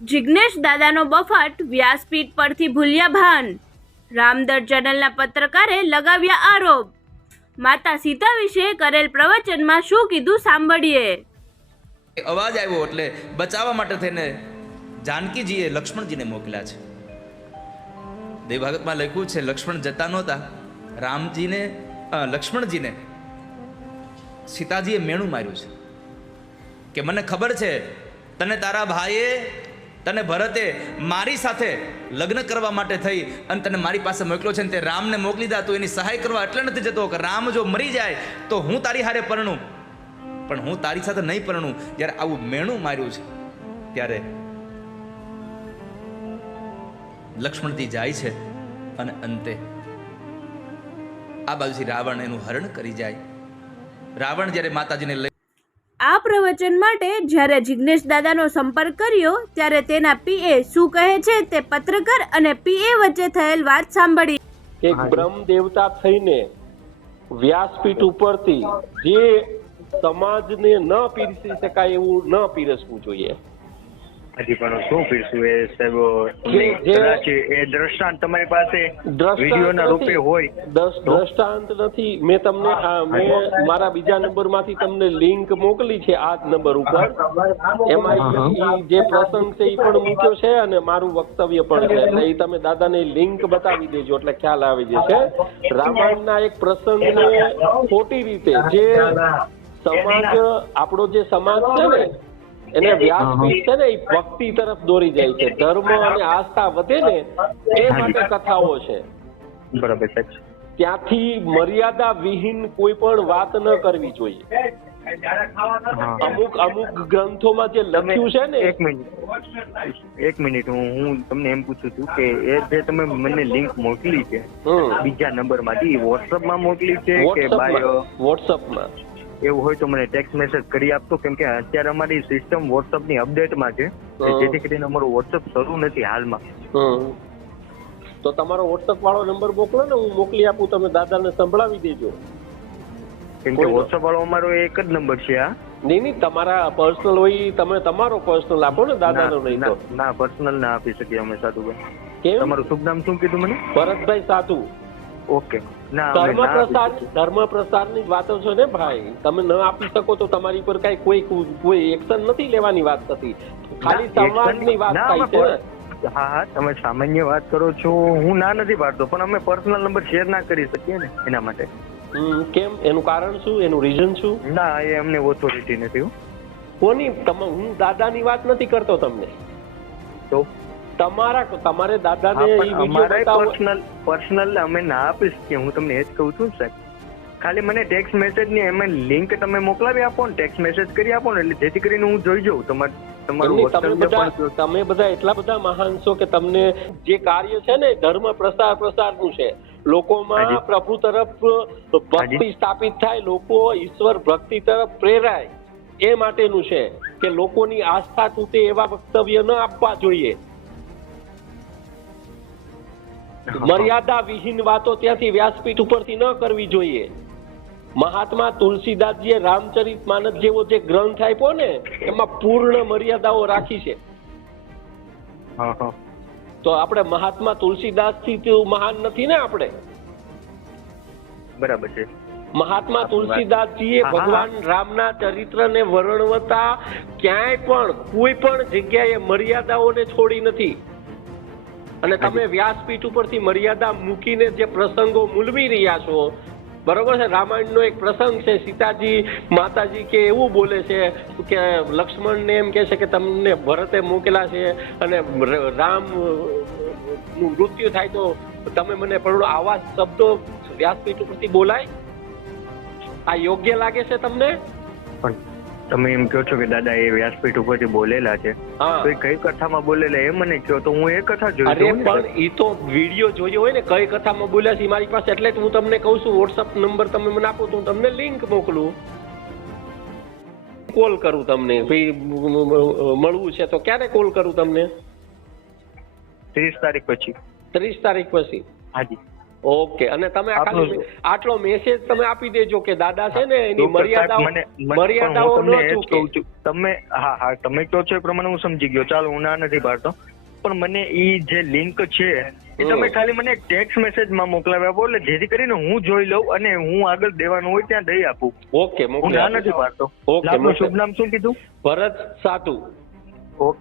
જિજ્ઞેશ દાદાનો બફાટ વ્યાસપીઠ પરથી ભૂલ્યા ભાન. રામદર ચેનલના પત્રકારે લગાવ્યા આરોપ. માતા સીતા વિશે કરેલ પ્રવચનમાં શું કીધું સાંભળીએ. અવાજ આવ્યો એટલે બચાવવા માટે થઈને જાનકીજીએ લક્ષ્મણજીને મોકલ્યા છે. દેવભાગતમાં લખ્યું છે, લક્ષ્મણ જતા નહોતા. રામજીને લક્ષ્મણજીને સીતાજીએ મેણું માર્યું છે. કે મને ખબર છે, તને તારા ભાઈએ તને ભરતે મારી સાથે લગ્ન કરવા માટે થઈ અને તને મારી પાસે મોકલ્યો છે ને તે રામને મોકલી દા, તું એની સહાય કરવા એટલે નથી જતો કે રામ જો મરી જાય તો હું તારી હારે પરણું. પણ હું તારી સાથે નહીં પરણું. જ્યારે આવું મેણું માર્યું છે, ત્યારે લક્ષ્મણજી જાય છે અને અંતે આ બાજુથી રાવણ એનું હરણ કરી જાય. રાવણ જ્યારે માતાજીને લઈ પ્રવચન માટે જ્યારે જિજ્ઞેશ દાદાનો સંપર્ક કર્યો ત્યારે તેના પીએ શું કહે છે તે પત્રકાર અને પીએ વચ્ચે થયેલ વાત સાંભળી. એક બ્રહ્મ દેવતા થઈને વ્યાસપીઠ ઉપરથી જે સમાજને ન પીરસી શકાય એવું ન પીરસવું જોઈએ. હજી પણ શું પીરસું એ સાહેબ? જે- જે- કદાચ એ દ્રષ્ટાંત તમારી પાસે વિડીયોના રૂપે હોય દ્રષ્ટાંત નથી. મેં તમને મેં મારા બીજા નંબરમાંથી તમને લિંક મોકલી છે આ જ નંબર ઉપર. એમાં જે પ્રસંગ છે એ પણ મૂક્યો છે અને મારું વક્તવ્ય પણ છે. એટલે એ તમે દાદાને લિંક બતાવી દેજો એટલે ખ્યાલ આવી જશે. રામાયણના એક પ્રસંગને ખોટી રીતે જે સમાજ આપણો જે સમાજ છે ને એને વ્યાસપીઠ છે ને એ ભક્તિ તરફ દોરી જાય છે. ધર્મ અને આસ્થા વધે ને એ માટે કથાઓ છે. બરાબર છે ત્યાંથી મર્યાદા વિહીન કોઈ પણ વાત ન કરવી જોઈએ. અમુક અમુક ગ્રંથોમાં જે લખ્યું છે ને એક મિનિટ. એક મિનિટ હું હું તમને એમ પૂછું છું કે એ જે તમે મને લિંક મોકલી છે. બીજા નંબરમાંથી વોટ્સઅપમાં મોકલી છે કે બાય વોટ્સઅપમાં વોટ્સઅપમાં એવું હોય તો મને ટેક્સ્ટ મેસેજ કરી આપતો કેમ કે અત્યારે અમારી સિસ્ટમ વોટ્સઅપની અપડેટમાં છે. જેથી કરીને અમારું વોટ્સઅપ શરૂ નથી હાલમાં. તો તમારો વોટ્સઅપ વાળો નંબર મોકલો ને હું મોકલી આપું તમે દાદાને સંભળાવી દેજો. કેમ કે વોટ્સઅપ વાળો અમારો એક જ નંબર છે આ નહીં નહીં તમારા પર્સનલ હોય તમે તમારો પર્સનલ આપો ને દાદાનો નહીં તો. ના- ના પર્સનલ ના આપી શકીએ અમે સાધુભાઈ. કેમ? તમારું શુભ નામ શું કીધું મને? ભરતભાઈ સાધુ. ઓકે ધર્મ પ્રસાર ધર્મ પ્રસારની વાતો છે ને ભાઈ તમે ન આપી શકો તો તમારી પર કઈ કોઈ કોઈ એક્શન નથી લેવાની વાત થતી. ખાલી ના, સમાજની વાત થાય છે ને. હા હા તમે સામાન્ય વાત કરો છો. હું ના નથી પાડતો પણ અમે પર્સનલ નંબર શેર ના કરી શકીએ ને એના માટે. કેમ? એનું કારણ શું? એનું રીઝન શું? ના એ અમને ઓથોરિટી નથી કોની? તમે હું દાદાની વાત નથી કરતો તમને. તો? તમારા તમારે દાદાને વીડિયો બતાવો. પર્સનલ પર્સનલ અમે ના આપીશ કે હું તમને એ જ કહું છું સાહેબ. ખાલી મને ટેક્સ મેસેજની એમાં લિંક તમે મોકલાવી આપો ને ટેક્સ મેસેજ કરી આપો ને એટલે જેથી કરીને હું જોઈ જઉં તમારે તમારું તમે બધા એટલા બધા મહાન છો કે તમને જે કાર્ય છે ને ધર્મ પ્રસાર પ્રસારનું છે. લોકોમાં. પ્રભુ તરફ ભક્તિ સ્થાપિત થાય લોકો ઈશ્વર ભક્તિ તરફ પ્રેરાય. એ માટેનું છે કે લોકોની આસ્થા તૂટે એવા વક્તવ્ય ન આપવા જોઈએ. મર્યાદા વિહીન વાતો ત્યાંથી વ્યાસપીઠ ઉપરથી ન કરવી જોઈએ. મહાત્મા તુલસીદાસજીએ રામચરિત માનસ જેવો જે ગ્રંથ આપ્યો ને એમાં પૂર્ણ મર્યાદાઓ રાખી છે. તો આપણે મહાત્મા તુલસીદાસથી મહાન નથી ને આપણે? બરાબર છે. મહાત્મા તુલસીદાસજીએ. ભગવાન રામના ચરિત્રને વર્ણવતા ક્યાંય પણ કોઈ પણ જગ્યાએ મર્યાદાઓને છોડી નથી. અને તમે વ્યાસપીઠ ઉપરથી મર્યાદા મૂકીને જે પ્રસંગો મૂલવી રહ્યા છો બરોબર છે? રામાયણનો એક પ્રસંગ છે સીતાજી માતાજી કે એવું બોલે છે કે લક્ષ્મણને એમ કહે છે કે તમને ભરતે મૂકેલા છે અને રામનું મૃત્યુ થાય તો તમે મને પરણો આવા શબ્દો વ્યાસપીઠ ઉપરથી બોલાય? આ યોગ્ય લાગે છે તમને? પણ તમે એમ કહો છો કે દાદા એ વ્યાસપીઠ ઉપરથી બોલેલા છે. તો એ કઈ કથામાં બોલેલા? એ મને કહો તો હું એ કથા જોઈ અરે પણ એ તો વીડિયો જોયો હોય ને કઈ કથામાં બોલ્યા છે મારી પાસે એટલે જ હું તમને કહું છું વોટ્સઅપ નંબર તમે મને આપો તો હું તમને લિંક મોકલું. કોલ કરું તમને. ભાઈ મળવું છે તો ક્યારે કોલ કરું તમને? ત્રીસ તારીખ પછી. ત્રીસ તારીખ પછી. હાજી. ઓકે અને તમે આટલો મેસેજ તમે આપી દેજો કે દાદા છે ને એની મર્યાદાઓ મર્યાદાઓ ન ચૂકે. તમે હા હા તમે કહો છો એ પ્રમાણે હું સમજી ગયો. ચાલો હું ના નથી પાડતો. પણ મને ઈ જે લિંક છે એ તમે ખાલી મને ટેક્સ્ટ મેસેજમાં મોકલાવી આપો એટલે જેથી કરીને હું જોઈ લઉં અને હું આગળ દેવાનું હોય ત્યાં દઈ આપું. ઓકે હું ના નથી પાડતો. ઓકે, આપનું. શુભ નામ શું કીધું? ભરત સાધુ.